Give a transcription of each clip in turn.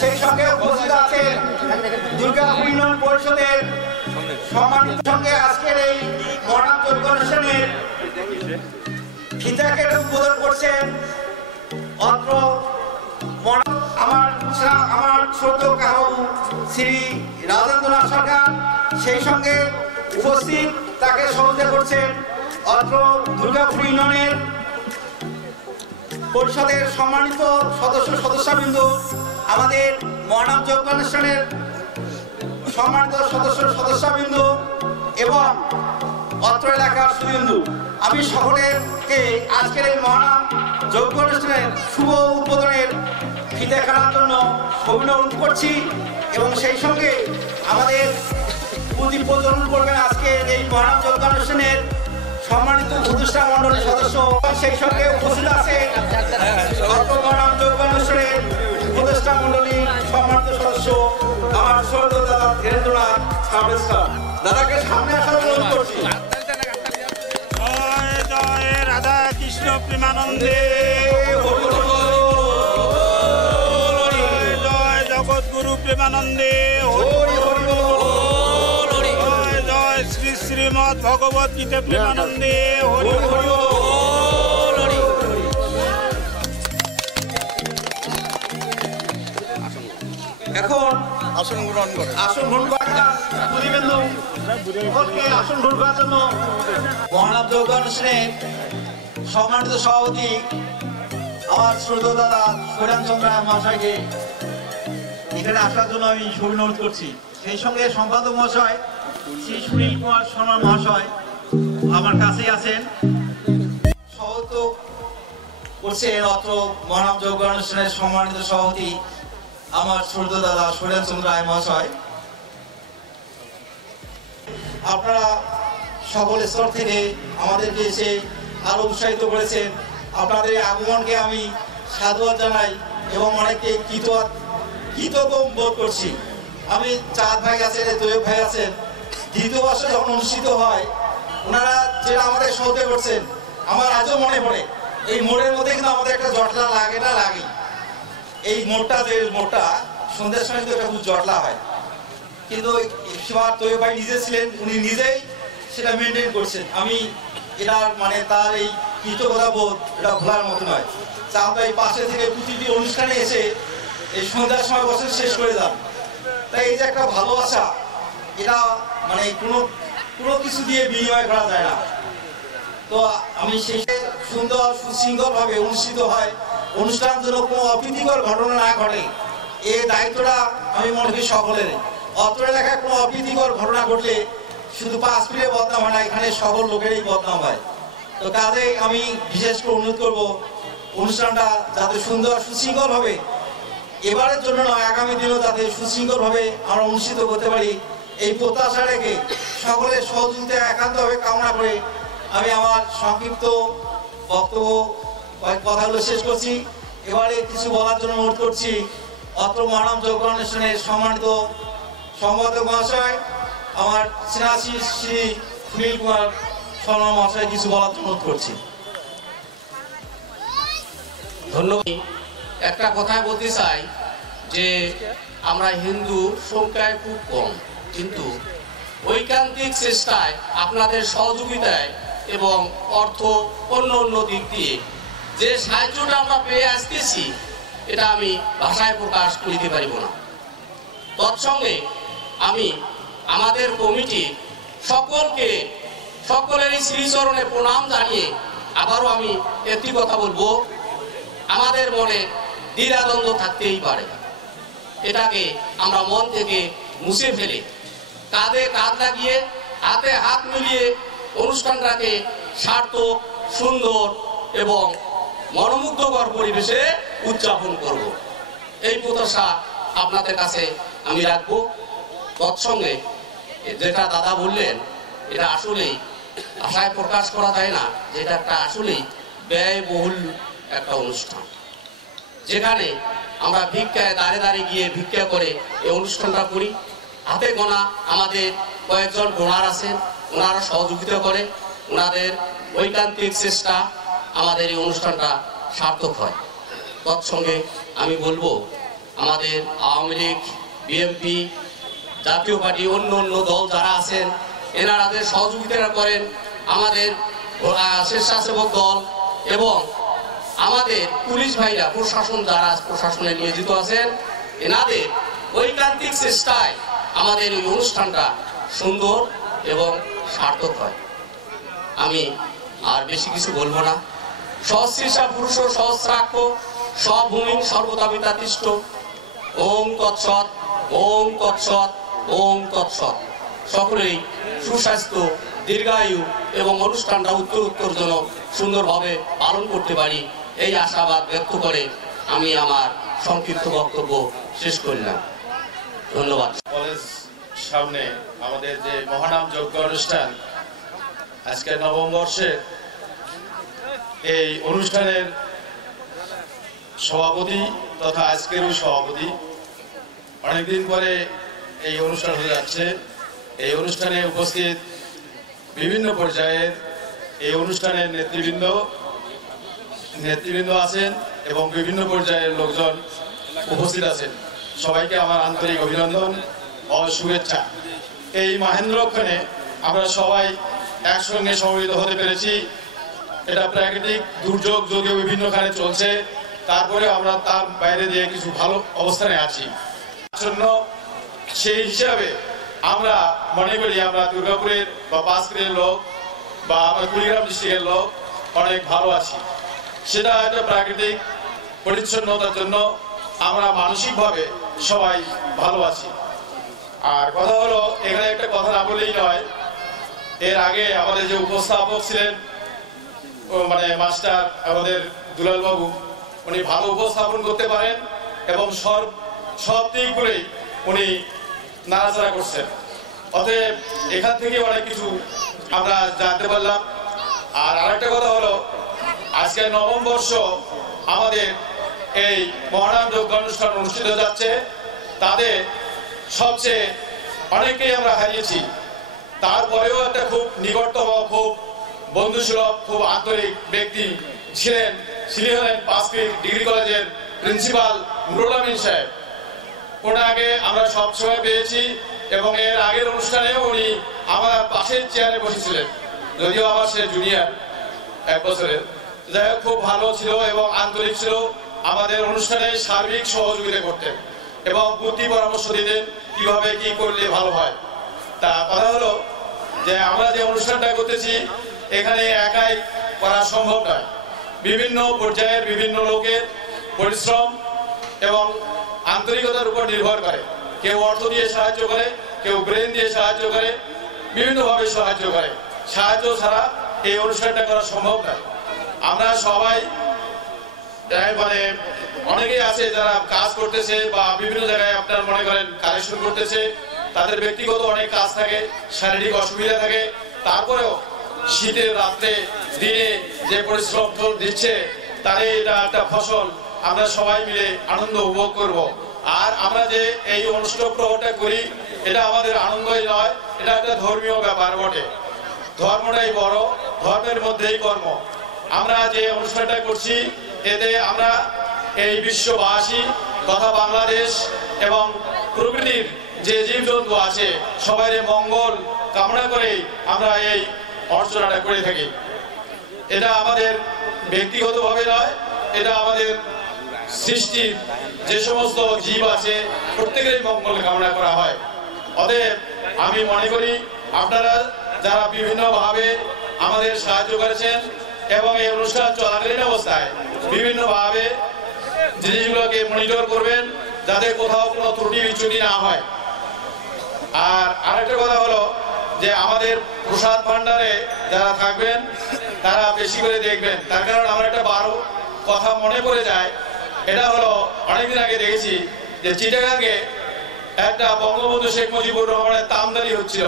সেই সঙ্গে উপস্থিত আছেন দুর্গাপুর ইউনিয়ন পরিষদের সম্মানিত সঙ্গে আজকের এই মহান যোগ্য অনুষ্ঠানের ফিতা কেটে উদ্বোধন করছেন অত্র আমার ছোট কাহু শ্রী রাজেন্দ্রনাথ সরকার। সেই সঙ্গে উপস্থিত তাকে সহযোগিতা করছেন অত্র দুর্গাপুর ইউনিয়নের পরিষদের সম্মানিত সদস্যবৃন্দ, আমাদের মহান যোগ্য অনুষ্ঠানের সম্মানিত সদস্যবৃন্দ এবং অত্র এলাকার সুবিন্দু। আমি সকলকে আজকের এই মহান যোগ্য অনুষ্ঠানের শুভ উদ্বোধনের ফিতে কাটার জন্য অভিনন্দন করছি এবং সেই সঙ্গে আমাদের প্রদীপ প্রজ্বলন করবেন আজকের এই মহান যোগ্য অনুষ্ঠানের সম্মানিত উপদেষ্টা মন্ডলীর সদস্য। সেই সঙ্গে উপস্থিত আছে মহান যোগ্য অনুষ্ঠানের উপদেষ্টা মন্ডলীর সম্মানিত সদস্য আমার সৌরভ দাদা ধীরেন্দ্রনাথ সামরেশ্বর। দাদাকে সামনে আসার অনুরোধ করছি। জয় রাধা কৃষ্ণ প্রেমানন্দে, জয় জগৎগুরু প্রেমানন্দে, জয় শ্রী শ্রীমৎ ভগবত গীতা প্রেমানন্দে। এখন আসন গ্রহণ করে আসন গ্রহণ করার জন্য মহান যোগ্য অনুষ্ঠানের সম্মানিত সভাপতি আমার ছোট দাদা সৈরামচন্দ্র মহাশয়কে এখানে আসার জন্য আমি অনুরোধ করছি। সেই সঙ্গে সম্পাদক মহাশয় শ্রী সুনীল কুমার সোনার মহাশয় আমার কাছেই আছেন, সহযোগিতা করছেন অত্র মহান যোগ্য অনুষ্ঠানের সম্মানিত সভাপতি আমার ছোট দাদা সৈরামচন্দ্র রায় মহাশয়। আপনারা সকল স্তর থেকে আমাদেরকে এসে আরো উৎসাহিত করেছেন। আপনাদের আগমনকে আমি সাধুবাদ জানাই এবং অনেককে কৃতজ্ঞ বোধ করছি। আমি চাঁদ ভাই আছেন, তৈয়ব ভাই আছেন, দ্বিতীয় বর্ষ যখন অনুষ্ঠিত হয় ওনারা যেটা আমাদের সহযোগিতা করছেন আমার আজও মনে পড়ে। এই মোড়ের মধ্যে কিন্তু আমাদের একটা জটলা লাগে। এই মোড়টা যে মোড়টা সন্ধ্যার সময় কিন্তু একটা খুব জটলা হয়, কিন্তু তৈয়ব ভাই নিজে ছিলেন, উনি নিজেই সেটা মেনটেন করছেন। আমি এটার মানে তার এই কৃতজ্ঞতা বোধ এটা ভোলার মতো নয়। চাঁদ ভাই পাশে থেকে প্রতিটি অনুষ্ঠানে এসে এই সন্ধ্যার সময় বছর শেষ করে যান। তাই এই যে একটা ভালোবাসা, এটা মানে কোনো কিছু দিয়ে বিনিময় করা যায় না। তো আমি সেই সুন্দর সুশৃঙ্খলভাবে অনুষ্ঠিত হয়, অনুষ্ঠান যেন কোনো অপ্রীতিকর ঘটনা না ঘটে এই দায়িত্বটা আমি মনে করি সকলের। অত্র এলাকায় কোনো অপ্রীতিকর ঘটনা ঘটলে শুধু পাঁচ মিনিটে বদনাম হয় না, এখানে সকল লোকেরই বদনাম হয়। তো কাজেই আমি বিশেষ করে অনুরোধ করব অনুষ্ঠানটা যাতে সুন্দর সুশৃঙ্খলভাবে এবারের জন্য নয় আগামী দিনেও যাতে সুশৃঙ্খলভাবে আমরা অনুষ্ঠিত করতে পারি এই প্রত্যাশা রেখে সকলের সহযোগিতা একান্তভাবে কামনা করে আমি আমার সংক্ষিপ্ত বক্তব্য কথাগুলো শেষ করছি। এবারে কিছু বলার জন্য অনুরোধ করছি অত্র মহান যোগ্য অনুষ্ঠানের সম্মানিত সম্পাদক মহাশয় আমার স্নেহাশী শ্রী সুনীল কুমার শর্মা মহাশয় কিছু বলার জন্য অনুরোধ করছি। ধন্যবাদ। একটা কথাই বলতে চাই যে আমরা হিন্দু সংখ্যায় খুব কম, কিন্তু ঐকান্তিক চেষ্টায় আপনাদের সহযোগিতায় এবং অর্থ অন্য দিক দিয়ে যে সাহায্যটা আমরা পেয়ে আসতেছি এটা আমি ভাষায় প্রকাশ করিতে পারিব না। তৎসঙ্গে আমি আমাদের কমিটি সকলেরই শ্রীচরণে প্রণাম জানিয়ে আবারও আমি একটি কথা বলবো, আমাদের মনে দ্বিধাদ্বন্দ্ব থাকতেই পারে, এটাকে আমরা মন থেকে মুছে ফেলে কাঁধে কাঁধ লাগিয়ে হাতে হাত মিলিয়ে অনুষ্ঠানটাকে সার্থক, সুন্দর এবং মনোমুগ্ধকর পরিবেশে উদযাপন করব, এই প্রত্যাশা আপনাদের কাছে আমি রাখবো। তৎসঙ্গে যেটা দাদা বললেন এটা আসলেই ভাষায় প্রকাশ করা যায় না, যেটা একটা আসলেই ব্যয়বহুল একটা অনুষ্ঠান, যেখানে আমরা ভিক্ষায় দাঁড়িয়ে গিয়ে ভিক্ষা করে এই অনুষ্ঠানটা করি। হাতে গোনা আমাদের কয়েকজন ডোনার আছেন, ওনারা সহযোগিতা করে, ওনাদের ঐকান্তিক চেষ্টা আমাদের এই অনুষ্ঠানটা সার্থক হয়। তৎসঙ্গে আমি বলবো আমাদের আওয়ামী লীগ, বিএনপি, জাতীয় পার্টি, অন্য অন্য দল যারা আছেন এনারাদের সহযোগিতা করেন, আমাদের স্বেচ্ছাসেবক দল এবং আমাদের পুলিশ ভাইরা, প্রশাসন যারা প্রশাসনে নিয়োজিত আছেন, এনাদের ঐকান্তিক চেষ্টায় আমাদের এই অনুষ্ঠানটা সুন্দর এবং সার্থক হয়। আমি আর বেশি কিছু বলবো না। সহস্রীষা পুরুষ সহস্রাক্ষ সভূমি সর্বদাবিতাতিষ্ঠ। ওম তৎসৎ, ওম তৎসৎ, ওম তৎসৎ। সকলেই সুস্বাস্থ্য, দীর্ঘায়ু এবং অনুষ্ঠানটা উত্তর যেন সুন্দরভাবে পালন করতে পারি এই আশাবাদ ব্যক্ত করে আমি আমার সংক্ষিপ্ত বক্তব্য শেষ করলাম। ধন্যবাদ। কলেজ সামনে আমাদের যে মহানাম যজ্ঞ অনুষ্ঠান, আজকে নবম বর্ষের এই অনুষ্ঠানের সভাপতি তথা আজকেরও সভাপতি, অনেকদিন পরে এই অনুষ্ঠান হয়ে যাচ্ছে। এই অনুষ্ঠানে উপস্থিত বিভিন্ন পর্যায়ের এই অনুষ্ঠানের নেতৃবৃন্দ আছেন এবং বিভিন্ন পর্যায়ের লোকজন উপস্থিত আছেন। সবাইকে আমার আন্তরিক অভিনন্দন ও শুভেচ্ছা। এই মহেন্দ্রক্ষণে আমরা সবাই একসঙ্গে সমবেত হতে পেরেছি। এটা প্রাকৃতিক দুর্যোগ যদিও বিভিন্নখানে চলছে, তারপরে আমরা তার বাইরে দিয়ে কিছু ভালো অবস্থানে আছি। জন্য সেই হিসাবে আমরা মনে করি আমরা দুর্গাপুরের বা পাঁচপুরের লোক বা আমরা কুড়িগ্রাম ডিস্ট্রিক্টের লোক অনেক ভালো আছি। সেটা একটা প্রাকৃতিক পরিচ্ছন্নতার জন্য আমরা মানসিকভাবে সবাই ভালো আছি। আর কথা হলো, এখানে একটা কথা না বললেই নয়, এর আগে আমাদের যে উপস্থাপক ছিলেন মানে মাস্টার আমাদের দুলাল বাবু, উনি ভালো উপস্থাপন করতে পারেন এবং সব দিকগুলোই উনি নাড়াচাড়া করছেন। অতএব এখান থেকে অনেক কিছু আমরা জানতে পারলাম। আর আরেকটা কথা হলো, আজকে নবম বর্ষ আমাদের এই মহানাম যজ্ঞ অনুষ্ঠান অনুষ্ঠিত যাচ্ছে। তাদের সবচেয়ে অনেকেই আমরা হারিয়েছি, তারপরেও একটা খুব নিকটতম, খুব বন্ধুসুলভ, খুব আন্তরিক ব্যক্তি ছিলেন। তিনি হলেন পাঁচপির ডিগ্রি কলেজের প্রিন্সিপাল নুরুল আমিন সাহেব। ওনাকে আমরা সবসময় পেয়েছি এবং এর আগের অনুষ্ঠানেও উনি আমার পাশের চেয়ারে বসেছিলেন, যদিও আমার সে জুনিয়র 1 বছরের। যাই হোক, খুব ভালো ছিল এবং আন্তরিক ছিল। আমাদের অনুষ্ঠানে সার্বিক সহযোগিতা করতেন এবং বুদ্ধি পরামর্শ দিতেন কিভাবে কি করলে ভালো হয়। তা কথা হলো যে আমরা যে অনুষ্ঠানটা করতেছি এখানে একাই করা সম্ভব নয়। বিভিন্ন পর্যায়ের বিভিন্ন লোকের পরিশ্রম এবং আন্তরিকতার উপর নির্ভর করে। কেউ অর্থ দিয়ে সাহায্য করে, কেউ ব্রেন দিয়ে সাহায্য করে, বিভিন্নভাবে সাহায্য করে। সাহায্য ছাড়া এই অনুষ্ঠানটা করা সম্ভব নয়। আমরা সবাই মানে অনেকেই আছে যারা কাজ করতেছে বা বিভিন্ন জায়গায় আপনার মনে করেন কালেকশন করতেছে, তাদের ব্যক্তিগত অনেক কাজ থাকে, শারীরিক অসুবিধা থাকে, তারপরেও শীতের রাত্রে দিনে যে পরিশ্রম দিচ্ছে তারে এটা একটা ফসল, আমরা সবাই মিলে আনন্দ উপভোগ করব। আর আমরা যে এই অনুষ্ঠানটা করি এটা আমাদের আনন্দই নয়, এটা একটা ধর্মীয় ব্যাপার বটে। ধর্মটাই বড়, ধর্মের মধ্যেই কর্ম। আমরা যে অনুষ্ঠানটা করছি এতে আমরা এই বিশ্ববাসী তথা বাংলাদেশ এবং প্রকৃতির যে জীবজন্তু আছে সবাই মঙ্গল কামনা করে আমরা এই অর্চনাটা করে থাকি। এটা আমাদের ব্যক্তিগতভাবে নয়, এটা আমাদের সৃষ্টির যে সমস্ত জীব আছে প্রত্যেকেরই মঙ্গল কামনা করা হয়। অতএব আমি মনে করি আপনারা যারা বিভিন্নভাবে আমাদের সাহায্য করেছেন এবং এই অনুষ্ঠান চলাকালীন অবস্থায় বিভিন্নভাবে জিনিসগুলোকে মনিটর করবেন যাতে কোথাও কোনো ত্রুটি বিচ্যুতি না হয়। আর আরেকটা কথা হলো যে আমাদের প্রসাদ ভান্ডারে যারা থাকবেন তারা বেশি করে দেখবেন। তার কারণ আমার একটা কথা মনে পড়ে যায়, এটা হলো অনেকদিন আগে দেখেছি যে চিটাগাঙ্গে একটা বঙ্গবন্ধু শেখ মুজিবুর রহমানের তামদানি হচ্ছিল,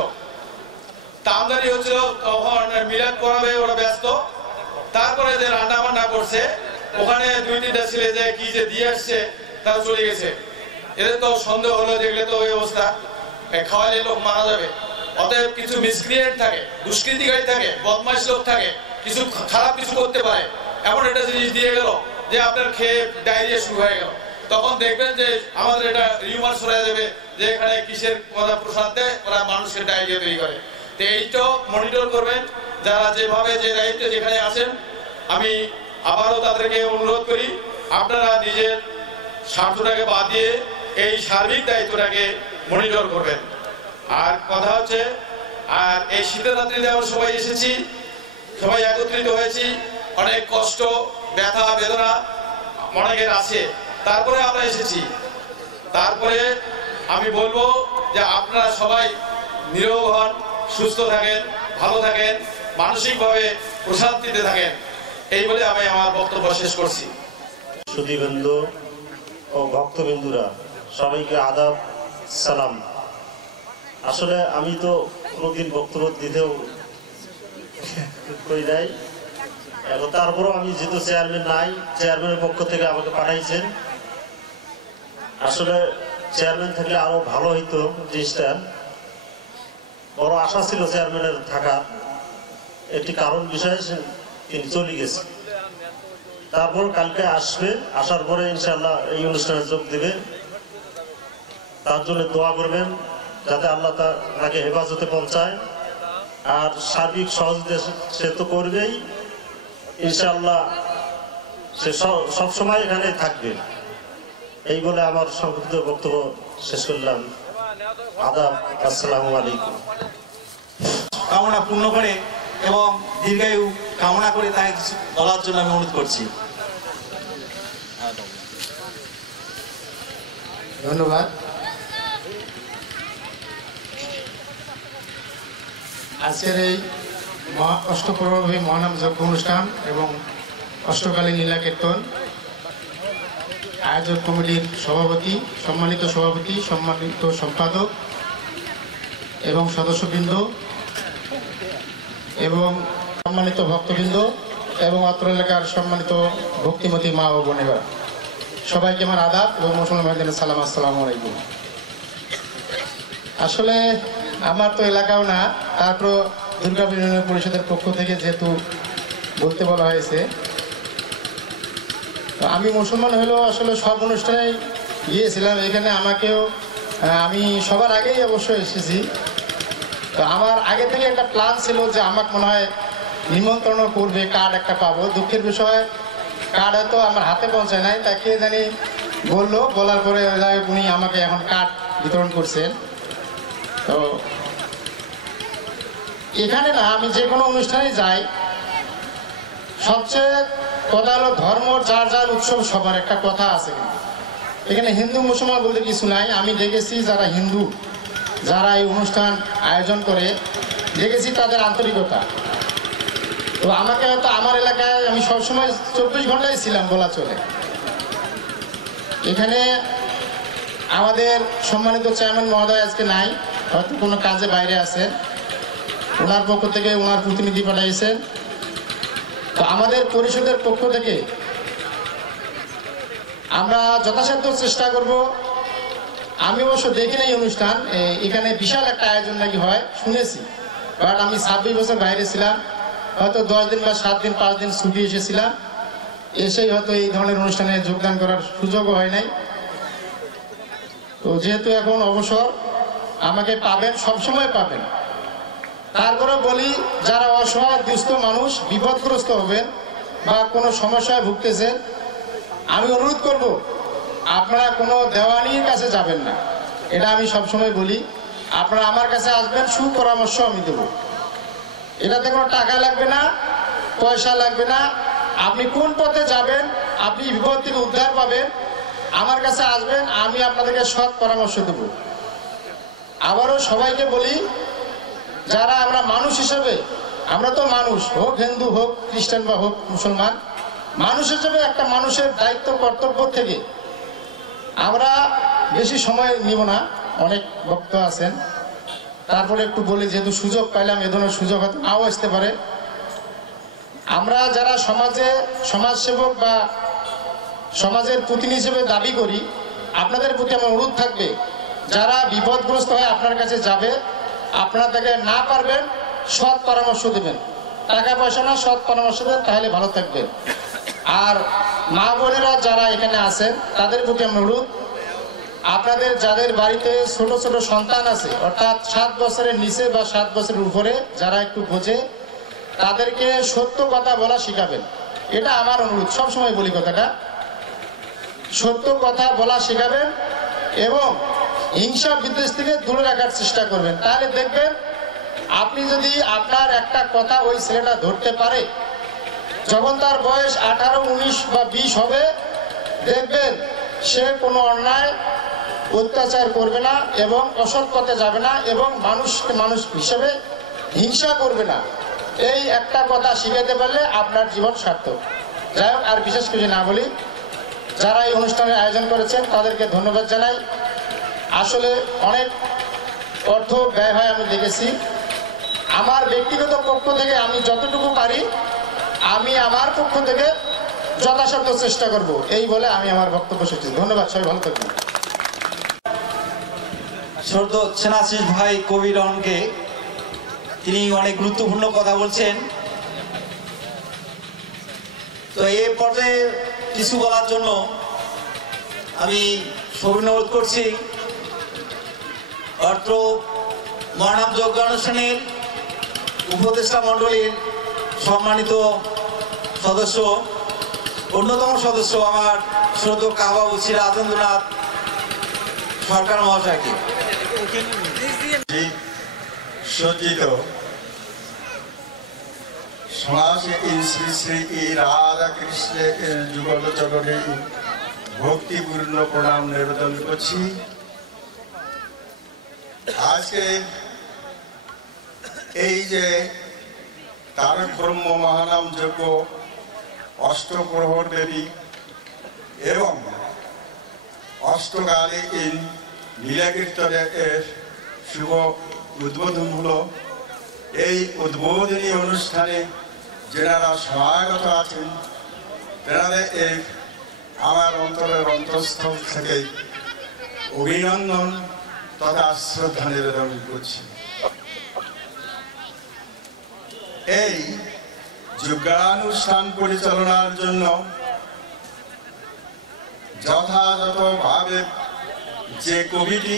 তখন মিলাদ করাবে ওরা ব্যস্ত। তারপরে যে রান্না বান্না করছে ওখানে 2-3টা ছেলে যে কি যে দিয়ে আসছে তারা চলে গেছে। এদের তো সন্দেহ হলো, দেখলে তো ওই অবস্থা, খাওয়ালে লোক মারা যাবে। অতএব কিছু মিসক্রিয়েন্ট থাকে, দুষ্কৃতিকারী থাকে, বদমাইশ লোক থাকে, কিছু খারাপ কিছু করতে পারে। এমন একটা জিনিস দিয়ে গেল যে আপনার খেয়ে ডায়রিয়া শুরু হয়ে গেল, তখন দেখবেন যে আমাদের এটা রিউমার ছড়িয়ে যাবে যে এখানে কিসের কথা প্রসাদ দেয়, ওরা মানুষের ডায়রিয়া তৈরি করে। তো এইটাও মনিটর করবেন যারা যেভাবে যে দায়িত্বে যেখানে আছেন। আমি আবারও তাদেরকে অনুরোধ করি, আপনারা নিজের স্বার্থটাকে বাদ দিয়ে এই সার্বিক দায়িত্বটাকে মনিটর করবেন। আর কথা হচ্ছে, আর এই শীতের রাত্রিতে আমরা সবাই এসেছি, সবাই একত্রিত হয়েছি, অনেক কষ্ট ব্যথা বেদনা অনেকের আছে, তারপরে আমরা এসেছি। তারপরে আমি বলবো যে আপনারা সবাই নিরোগ হন, সুস্থ থাকেন, ভালো থাকেন, মানসিকভাবে প্রশান্তিতে থাকেন, এই বলে আমি আমার বক্তব্য শেষ করছি। সুধীবৃন্দু ও ভক্তবিন্দুরা সবাইকে আদাব সালাম। আসলে আমি তো কোনোদিন বক্তব্য দিতেও করি নাই, এখন তারপরও আমি যেহেতু চেয়ারম্যান নাই, চেয়ারম্যানের পক্ষ থেকে আমাকে পাঠাইছেন। আসলে চেয়ারম্যান থাকলে আরো ভালো হইতো, জিনিসটা বড় আশা ছিল চেয়ারম্যানের থাকার। একটি কারণ বিষয়ে তিনি চলে গেছে, তারপর কালকে আসবে, আসার পরে ইনশাআল্লাহ এই অনুষ্ঠানে যোগ দিবে। তার জন্য দোয়া করবেন যাতে আল্লাহ তাকে হেফাজতে পৌঁছায়। আর সার্বিক সহযোগিতা সে তো করবেই ইনশাআল্লাহ, সে সবসময় এখানে থাকবে। এই বলে আমার সংক্ষিপ্ত বক্তব্য শেষ করলাম। আদাব, আসসালামু আলাইকুম। কামনা পূর্ণ করে এবং দীর্ঘায়ু কামনা করে তাকে কিছু বলার জন্য আমি অনুরোধ করছি। ধন্যবাদ। আজকের এই অষ্টপ্রহরী মহানাম যজ্ঞ অনুষ্ঠান এবং অষ্টকালীন লীলা কীর্তন আয়োজক কমিটির সভাপতি, সম্মানিত সভাপতি, সম্মানিত সম্পাদক এবং সদস্যবৃন্দ এবং সম্মানিত ভক্তবৃন্দ এবং অত্র এলাকার সম্মানিত ভক্তিমতী মা ও বোনেরা, সবাইকে আমার আদাব এবং মুসলমান ভাইদের সালাম, আসসালামু আলাইকুম। আসলে আমার তো এলাকাও না, তারপর দুর্গাপুর ইউনিয়ন পরিষদের পক্ষ থেকে যেহেতু বলতে বলা হয়েছে, আমি মুসলমান হলেও আসলে সব অনুষ্ঠানে গিয়েছিলাম। এখানে আমাকেও, আমি সবার আগেই অবশ্যই এসেছি। তো আমার আগে থেকে একটা প্ল্যান ছিল যে আমাকে মনে হয় নিমন্ত্রণ করবে, কার্ড একটা পাবো। দুঃখের বিষয় কার্ড হয়তো আমার হাতে পৌঁছায় নাই, তা কে জানি বললো, বলার পরে উনি আমাকে এখন কার্ড বিতরণ করছেন। তো এখানে না, আমি যে কোনো অনুষ্ঠানে যাই, সবচেয়ে কথা হলো ধর্ম যার যার উৎসব সবার একটা কথা আছে। এখানে হিন্দু মুসলমান বলতে কিছু নাই। আমি দেখেছি যারা হিন্দু, যারা এই অনুষ্ঠান আয়োজন করে, দেখেছি তাদের আন্তরিকতা। তো আমাকে হয়তো আমার এলাকায় আমি সবসময় 24 ঘন্টায় ছিলাম বলা চলে। এখানে আমাদের সম্মানিত চেয়ারম্যান মহোদয় আজকে নাই, হয়তো কোনো কাজে বাইরে আছেন, ওনার পক্ষ থেকে ওনার প্রতিনিধি পাঠাইছেন। তো আমাদের পরিষদের পক্ষ থেকে আমরা যথাসাধ্য চেষ্টা করব। আমি অবশ্য দেখি নাই অনুষ্ঠান, এখানে বিশাল একটা আয়োজন নাকি হয় শুনেছি, বাট আমি 26 বছর বাইরে ছিলাম, হয়তো 10 দিন বা 7 দিন 5 দিন ছুটি এসেছিলাম, এসেই হয়তো এই ধরনের অনুষ্ঠানে যোগদান করার সুযোগও হয় নাই। তো যেহেতু এখন অবসর, আমাকে পাবেন, সবসময় পাবেন। তারপরে বলি, যারা অসহায় দুস্থ মানুষ বিপদগ্রস্ত হবেন বা কোনো সমস্যায় ভুগতেছেন, আমি অনুরোধ করব আপনারা কোনো দেওয়ানির কাছে যাবেন না। এটা আমি সবসময় বলি, আপনারা আমার কাছে আসবেন, সুপরামর্শ আমি দেব। এটাতে কোনো টাকা লাগবে না, পয়সা লাগবে না। আপনি কোন পথে যাবেন, আপনি বিপদ থেকে উদ্ধার পাবেন, আমার কাছে আসবেন, আমি আপনাদেরকে সৎ পরামর্শ দেব। আবারও সবাইকে বলি, যারা আমরা মানুষ হিসেবে, আমরা তো মানুষ, হোক হিন্দু হোক খ্রিস্টান বা হোক মুসলমান, মানুষ হিসেবে একটা মানুষের দায়িত্ব কর্তব্য থেকে আমরা বেশি সময় নিব না, অনেক ভক্ত আছেন। তারপরে একটু বলি, যেহেতু সুযোগ পাইলাম, এ ধরনের সুযোগ হয়তো নাও আসতে পারে। আমরা যারা সমাজে সমাজসেবক বা সমাজের প্রতিনিধি হিসেবে দাবি করি, আপনাদের প্রতি আমার অনুরোধ থাকবে, যারা বিপদগ্রস্ত হয়ে আপনার কাছে যাবে, আপনারা তাকে না পারবেন সৎ পরামর্শ দেবেন, টাকা পয়সা না, সৎ পরামর্শ দেবেন, তাহলে ভালো থাকবেন। আর মা বোনেরা যারা এখানে আছেন তাদের প্রতি অনুরোধ, আপনাদের যাদের বাড়িতে ছোট ছোট সন্তান আছে, অর্থাৎ 7 বছরের নিচে বা 7 বছরের উপরে যারা একটু বোঝে, তাদেরকে সত্য কথা বলা শেখাবেন। এটা আমার অনুরোধ, সবসময় বলি কথাটা, সত্য কথা বলা শেখাবেন এবং হিংসা বিদ্বেষ থেকে দূরে রাখার চেষ্টা করবেন। তাহলে দেখবেন আপনি যদি আপনার একটা কথা ওই ছেলেটা ধরতে পারে, যখন তার বয়স 18, 19 বা 20 হবে, দেখবেন সে কোনো অন্যায় অত্যাচার করবে না এবং অসৎ পথে যাবে না এবং মানুষকে মানুষ হিসেবে হিংসা করবে না। এই একটা কথা শিখাতে পারলে আপনার জীবন সার্থক। যাই হোক, আর বিশেষ কিছু না বলি, যারা এই অনুষ্ঠানের আয়োজন করেছেন তাদেরকে ধন্যবাদ জানাই। আসলে অনেক অর্থ ব্যয় হয় আমি দেখেছি। আমার ব্যক্তিগত পক্ষ থেকে আমি যতটুকু পারি আমি আমার পক্ষ থেকে যথাসাধ্য চেষ্টা করব, এই বলে আমি আমার বক্তব্য শেষ করছি। ধন্যবাদ, সবাই ভালো থাকবেন। শ্রদ্ধেয় সেনাশিস ভাই কবি রহনকে, তিনি অনেক গুরুত্বপূর্ণ কথা বলছেন। তো এই পর্যায়ে কিছু বলার জন্য আমি অনুরোধ করছি অত্র মহানাম যজ্ঞ অনুষ্ঠানের উপদেষ্টা মণ্ডলীর সম্মানিত সদস্য, অন্যতম সদস্য আমার শ্রদ্ধেয় কাবাবু শ্রী রাজেন্দ্রনাথ সরকার মহাশয়কে সজ্জিত সমাজে শ্রী শ্রী রাধা কৃষ্ণের যুগল চরণে ভক্তিপূর্ণ প্রণাম নিবেদন করছি। আজকে এই যে তারক ব্রহ্ম মহানাম যজ্ঞ, অষ্টপ্রহর দেবী এবং অষ্টকালীন লীলা কীর্তনের শুভ উদ্বোধন হলো। এই উদ্বোধনী অনুষ্ঠানে যারা সমাগত আছেন তাদের আমার অন্তরের অন্তঃস্থল থেকে অভিনন্দন তথা শ্রদ্ধা নিবেদন করছি। এই যজ্ঞানুষ্ঠান পরিচালনার জন্য যথাযথভাবে যে কমিটি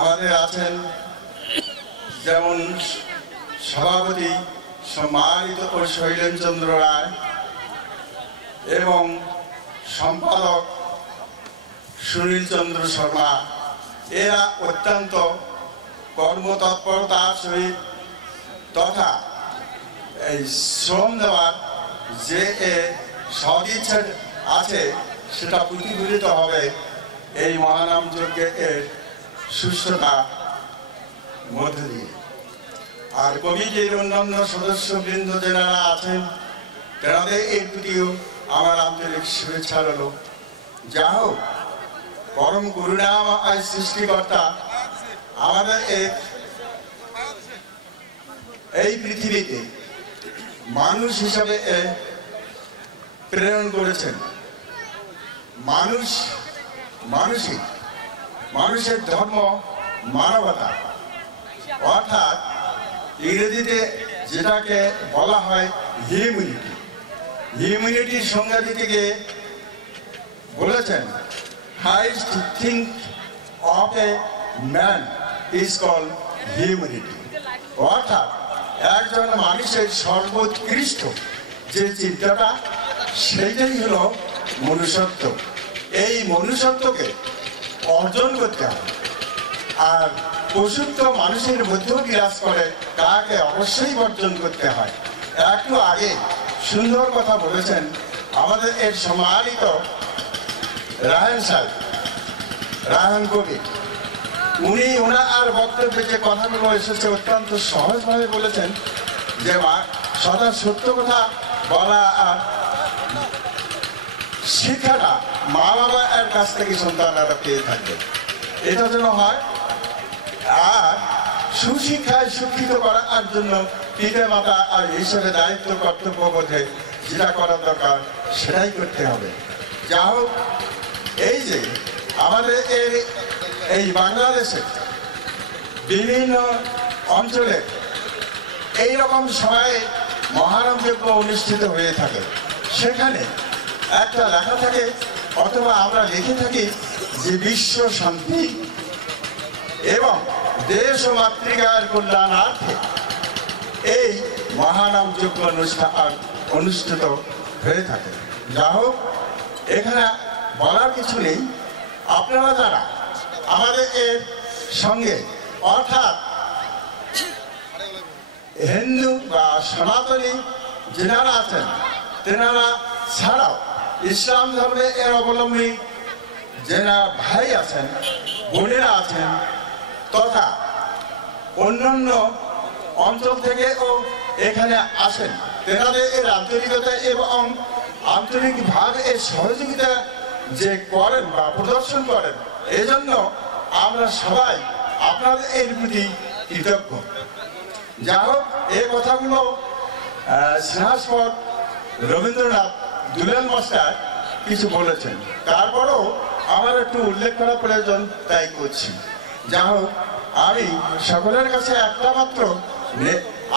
আমাদের আছেন, যেমন সভাপতি সম্মানিত শৈলেন্দ্র রায় এবং সম্পাদক সুনীল চন্দ্র শর্মা, এরা অত্যন্ত কর্মতৎপরতার সহিত তথা এই শ্রম দেওয়ার যে সদিচ্ছা আছে সেটা প্রতিফলিত হবে এই মহানাম যজ্ঞের সুস্থতা মধ্যে দিয়ে। আর কমিটির অন্যান্য সদস্যবৃন্দ যারা আছেন তাদের এর প্রতিও আমার আন্তরিক শুভেচ্ছা রইল। যা হোক, পরম করুণাময় সৃষ্টিকর্তা আমাদের এই পৃথিবীতে মানুষ হিসাবে প্রেরণ করেছেন। মানুষের ধর্ম মানবতা, অর্থাৎ ইংরেজিতে যেটাকে বলা হয় হিউম্যানিটি। হিউম্যানিটির সংজ্ঞা দিতে গিয়ে বলেছেন, highest thing of a man is called humanity. অর্থাৎ একজন মানুষের সর্বোৎকৃষ্ট যে চিন্তাটা, সেইটাই হলো মনুষ্যত্ব। এই মনুষ্যত্বকে অর্জন করতে হবে। আর পশুত্ব মানুষের মধ্যেও বিরাজ করে, তাকে অবশ্যই বর্জন করতে হয়। একটু আগে সুন্দর কথা বলেছেন আমাদের এর সম্মানিত রায়হান সাহেব, রায়হান কবি। উনি ওনার বক্তব্যে যে কথাগুলো এসেছে অত্যন্ত সহজভাবে বলেছেন যে সদা সত্য কথা বলা আর শিক্ষাটা মা বাবার কাছ থেকে সন্তানরা পেয়ে থাকবে, এটা যেন হয়। আর সুশিক্ষায় শিক্ষিত করার জন্য পিতা মাতা আর হিসেবে দায়িত্ব কর্তব্য বোধে যেটা করার দরকার সেটাই করতে হবে। যা হোক, এই যে আমাদের এই বাংলাদেশে বিভিন্ন অঞ্চলে এইরকম সময়ে মহানাম যজ্ঞ অনুষ্ঠিত হয়ে থাকে। সেখানে একটা লেখা থাকে অথবা আমরা লিখে থাকি যে বিশ্ব শান্তি এবং দেশ ও মাতৃকার কল্যাণার্থে এই মহানাম যজ্ঞ অনুষ্ঠান অনুষ্ঠিত হয়ে থাকে। যা হোক, এখানে বলার কিছু নেই। আপনারা যারা আমাদের এর সঙ্গে অর্থাৎ হিন্দু বা সনাতনী যারা আছেন তেনারা ছাড়াও ইসলাম ধর্মে এর অবলম্বী যারা ভাই আছেন, বোনেরা আছেন তথা অন্যান্য অঞ্চল থেকেও এখানে আসেন, তেনাদের এর আন্তরিকতা এবং আন্তরিকভাবে এর সহযোগিতা যে করেন বা প্রদর্শন করেন, এজন্য আমরা সবাই আপনাদের এর প্রতি কৃতজ্ঞ। যা হোক, এই কথাগুলো স্নেহাস্পদ রবীন্দ্রনাথ দুলাল মাস্টার কিছু বলেছেন, তারপরেও আমার একটু উল্লেখ করা প্রয়োজন, তাই করছি। যা হোক, আমি সকলের কাছে একটা মাত্র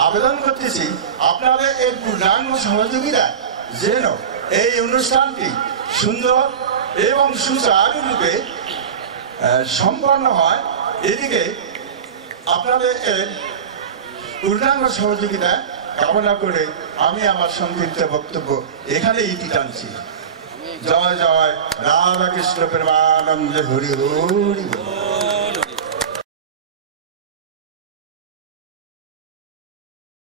আবেদন করতেছি, আপনাদের এর পূর্ণাঙ্গ সহযোগিতা যেন এই অনুষ্ঠানটি সুন্দর এবং সুচারুরূপে সম্পন্ন হয়, এদিকে আপনাদের এর পূর্ণাঙ্গ সহযোগিতা কামনা করে আমি আমার সংক্ষিপ্ত বক্তব্য এখানে ইতি টানছি। জয় জয় রাধাকৃষ্ণ প্রেমানন্দ হরি হরি।